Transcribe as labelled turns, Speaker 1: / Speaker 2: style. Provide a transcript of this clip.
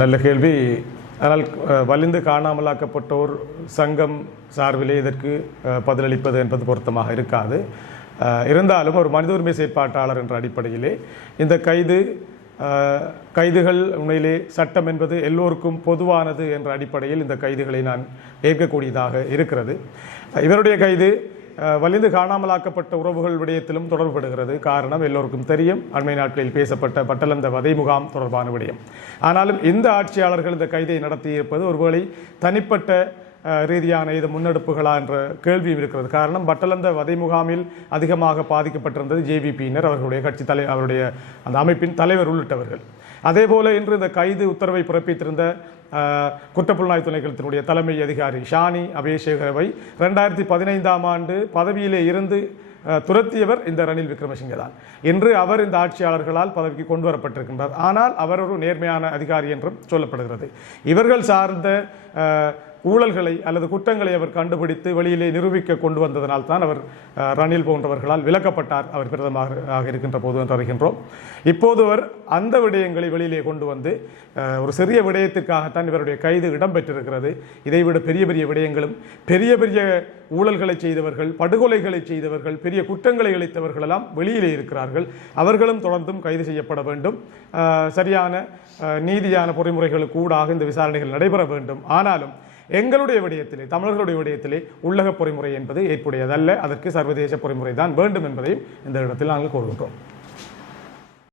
Speaker 1: நல்ல கேள்வி. ஆனால் வலிந்து காணாமலாக்கப்பட்டோர் சங்கம் சார்பிலே இதற்கு பதிலளிப்பது என்பது பொருத்தமாக இருக்காது. இருந்தாலும் ஒரு மனித உரிமை செயற்பாட்டாளர் என்ற அடிப்படையிலே இந்த கைது கைதுகள் உண்மையிலே சட்டம் என்பது எல்லோருக்கும் பொதுவானது என்ற அடிப்படையில் இந்த கைதுகளை நான் ஏற்கக்கூடியதாக இருக்கிறது. இவருடைய கைது வலிந்து காணாமலாக்கப்பட்ட உறவுகள் விடயத்திலும் தொடர்புபடுகிறது. காரணம் எல்லோருக்கும் தெரியும். அண்மை நாட்களில் பேசப்பட்ட பட்டலந்த வதை முகாம் தொடர்பான விடயம். ஆனாலும் இந்த ஆட்சியாளர்கள் இந்த கைதை நடத்தியிருப்பது ஒருவேளை தனிப்பட்ட ரீதியான இது முன்னெடுப்புகளா என்ற கேள்வியும் இருக்கிறது. காரணம் பட்டலந்த வதை முகாமில் அதிகமாக பாதிக்கப்பட்டிருந்தது ஜேவிபியினர் அவர்களுடைய கட்சி தலை அவருடைய அந்த அமைப்பின் தலைவர் உள்ளிட்டவர்கள். அதே போல இன்று இந்த கைது உத்தரவை பிறப்பித்திருந்த குற்றப்புலனாய்வு திணைக்களத்தினுடைய தலைமை அதிகாரி ஷானி அபேஷேகவை ரெண்டாயிரத்தி பதினைந்தாம் ஆண்டு பதவியிலே இருந்து துரத்தியவர் இந்த ரணில் விக்ரமசிங்கே தான் இன்று அவர் இந்த ஆட்சியாளர்களால் பதவிக்கு கொண்டு வரப்பட்டிருக்கின்றார். ஆனால் அவர் ஒரு நேர்மையான அதிகாரி என்றும் சொல்லப்படுகிறது. இவர்கள் சார்ந்த ஊழல்களை அல்லது குற்றங்களை அவர் கண்டுபிடித்து வெளியிலே நிரூபிக்க கொண்டு வந்ததனால் தான் அவர் ரணில் போன்றவர்களால் விலக்கப்பட்டார். அவர் பிரதமராக இருக்கின்ற போது என்று அறிகின்றோம். இப்போது அவர் அந்த விடயங்களை வெளியிலே கொண்டு வந்து ஒரு சிறிய விடயத்திற்காகத்தான் இவருடைய கைது இடம்பெற்றிருக்கிறது. இதைவிட பெரிய பெரிய விடயங்களும் பெரிய பெரிய ஊழல்களை செய்தவர்கள் படுகொலைகளை செய்தவர்கள் பெரிய குற்றங்களை இழைத்தவர்கள் எல்லாம் வெளியிலே இருக்கிறார்கள். அவர்களும் தொடர்ந்தும் கைது செய்யப்பட வேண்டும். சரியான நீதியான பொறிமுறைகளுக்கு ஊடாக இந்த விசாரணைகள் நடைபெற வேண்டும். ஆனாலும் எங்களுடைய விடயத்திலே தமிழர்களுடைய விடயத்திலே உள்ளக பொறிமுறை என்பது ஏற்புடையதல்ல. அதற்கு சர்வதேச பொறிமுறை தான் வேண்டும் என்பதையும் இந்த இடத்தில் நாங்கள் கூறுகின்றோம்.